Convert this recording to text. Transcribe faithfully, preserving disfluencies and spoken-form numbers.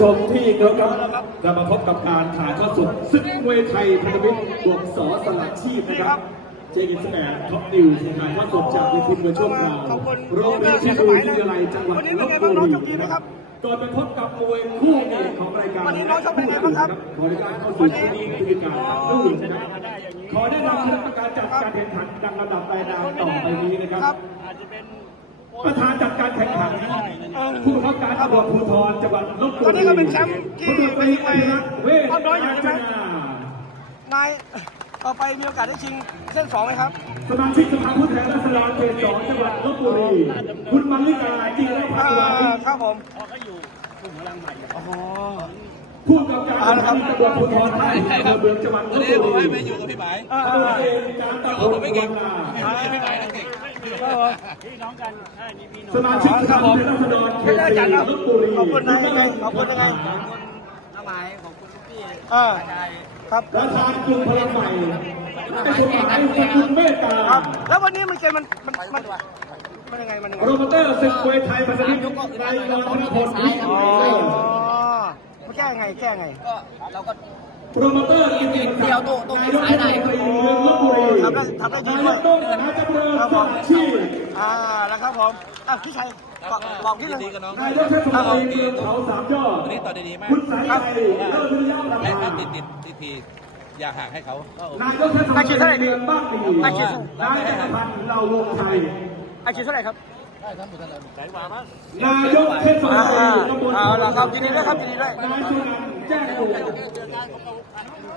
ชมที่เคารพครับจะมาพบกับการถ่ายทอดสดศึกมวยไทยพันธมิตรบวกสอสลักชีพนะครับเจกินสแปดท็อปนิวส์ถ่ายทอดสดจากเวทีมวยชั่วคราวโรงเรียนที่ดูวิทยาลัยจังหวัดลบบุรีนะครับก่อนไปพบกับมวยคู่เอกของรายการและคู่อื่นครับขออนุญาตเข้าสู่ช่วงนี้คือการคู่อื่นนะครับขอแนะนำคณะกรรมการจัดการแข่งขันดังลำดับรายนามต่อไปนี้นะครับประธานจัดการแข่งขันผู้บังคับการตำรวจภูธรจังหวัดลบบุรีตอนนี้ก็เป็นแชมป์ที่ในในอ้อมน้อยอยู่ใช่ไหมนายต่อไปมีโอกาสได้ชิงเส้นสองไหมครับสมาชิกสภาผู้แทนราษฎรเขตสองจังหวัดลบบุรีคุณมัลลิกาจีรพัฒน์วานิชครับผมเขาอยู่กลุ่มพลังใหม่อ๋อผู้กำกับการตำรวจภูธรภาคเมืองจังหวัดลบบุรีไปอยู่กับพี่หมายตำรวจเอกการตำรวจไม่เก่งพี่หมายนักเก่งพี่น้องกันสมาชิกสภาผู้แทนราษฎรเขตสี่ลบบุรีขอบคุณนายขอบคุณนายขอบคุณน้าหมายขอบคุณพี่อ่าครับประธานกลุ่มพลังใหม่ได้สมัยสกุลเมตตาครับแล้ววันนี้มันเกมมันมันมันมันยังไงมันโรบอเตอร์ศึกมวยไทยพันธมิตรนายกรธนพลวิชัยมันแก้ไงแก้ไงก็เราก็โปรโมเตอร์กิติเดียวโตโตนายกเทศมนตรีเมืองลบบุรีทำได้ทำได้ดีด้วยนายกเมืองสลักชีพอ่าแล้วครับผมอ่ะพี่ชัยบอกที่หนึ่งนายกเทศมนตรีเมืองเขาสามยอดวันนี้ต่อดีๆมากคุณสายชัยเลิศวิริยะประภาให้ติดติดติดทีอย่าห่างให้เขานายกเทศมนตรีเมืองบ้านปีนายจักรพันธ์เหล่าวงไทยอาชีพเท่าไหร่ครับนายกเทศมนตรีตำบลเอาละครับยินดีด้วยครับยินดีด้วยนายสุนันท์แจ้งอยู่